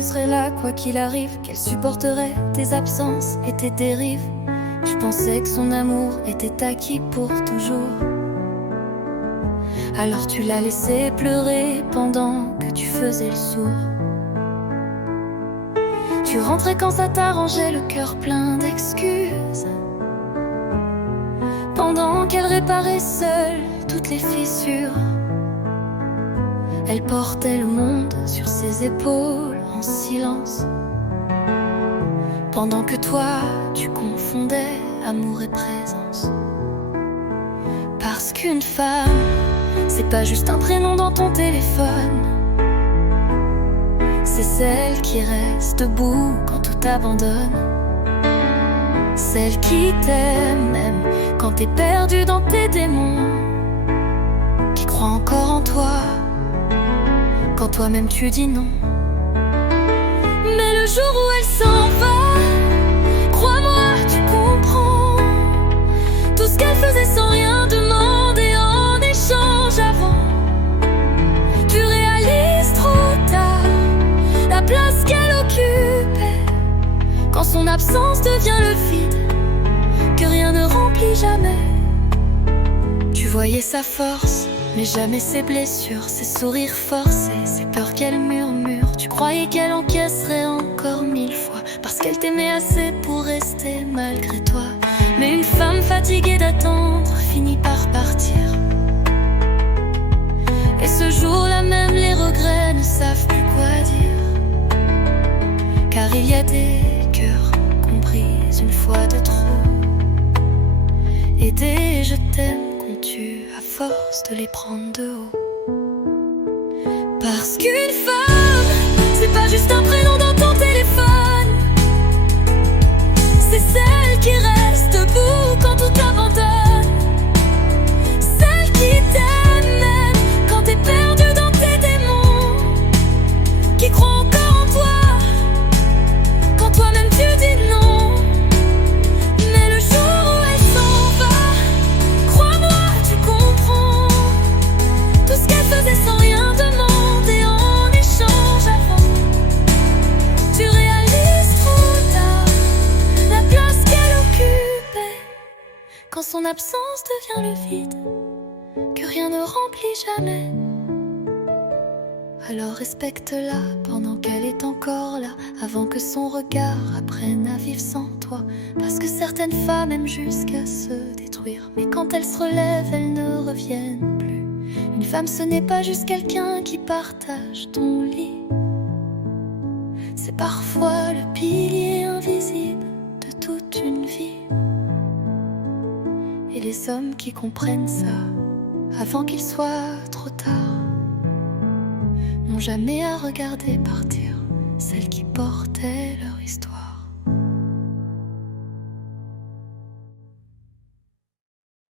qu'elle serait là quoi qu'il arrive, qu'elle supporterait tes absences et tes dérives. Je pensais que son amour était acquis pour toujours. Alors tu l'as laissé pleurer pendant que tu faisais le sourd. Tu rentrais quand ça t'arrangeait, le cœur plein d'excuses, pendant qu'elle réparait seule toutes les fissures. Elle portait le monde sur ses épaules en silence, pendant que toi, tu confondais amour et présence. Parce qu'une femme, c'est pas juste un prénom dans ton téléphone. C'est celle qui reste debout quand tout abandonne. Celle qui t'aime même quand t'es perdu dans tes démons, qui croit encore en toi quand toi-même tu dis non. Mais le jour où elle s'en va, crois-moi, tu comprends tout ce qu'elle faisait sans rien demander en échange avant. Tu réalises trop tard la place qu'elle occupait, quand son absence devient le vide que rien ne remplit jamais. Tu voyais sa force, mais jamais ses blessures, ses sourires forcés, ses peurs qu'elle murmure. Tu croyais qu'elle encaisserait encore 1000 fois, parce qu'elle t'aimait assez pour rester malgré toi. Mais une femme fatiguée d'attendre finit par partir. Et ce jour-là même les regrets ne savent plus quoi dire, car il y a des cœurs qu'on brise une fois de trop, et des je t'aime qu'on tue à force de les prendre de haut. Parce qu'une femme, c'est pas juste un prénom dans ton téléphone. C'est celle qui reste debout quand tout t'abandonne. Celle qui t'aime même quand t'es perdu dans tes démons, qui croit encore en toi quand toi-même tu dis non. Mais le jour où elle s'en va, crois-moi, tu comprends tout ce qu'elle faisait sans rien demander en échange avant. Tu réalises trop tard la place qu'elle occupait, quand son absence devient le vide que rien ne remplit jamais. Alors respecte-la pendant qu'elle est encore là, avant que son regard apprenne à vivre sans toi. Parce que certaines femmes aiment jusqu'à se détruire, mais quand elles se relèvent, elles ne reviennent plus. Une femme, ce n'est pas juste quelqu'un qui partage ton lit, c'est parfois le pilier invisible de toute une vie. Et les hommes qui comprennent ça avant qu'il soit trop tard n'ont jamais à regarder partir celles qui portaient leur histoire.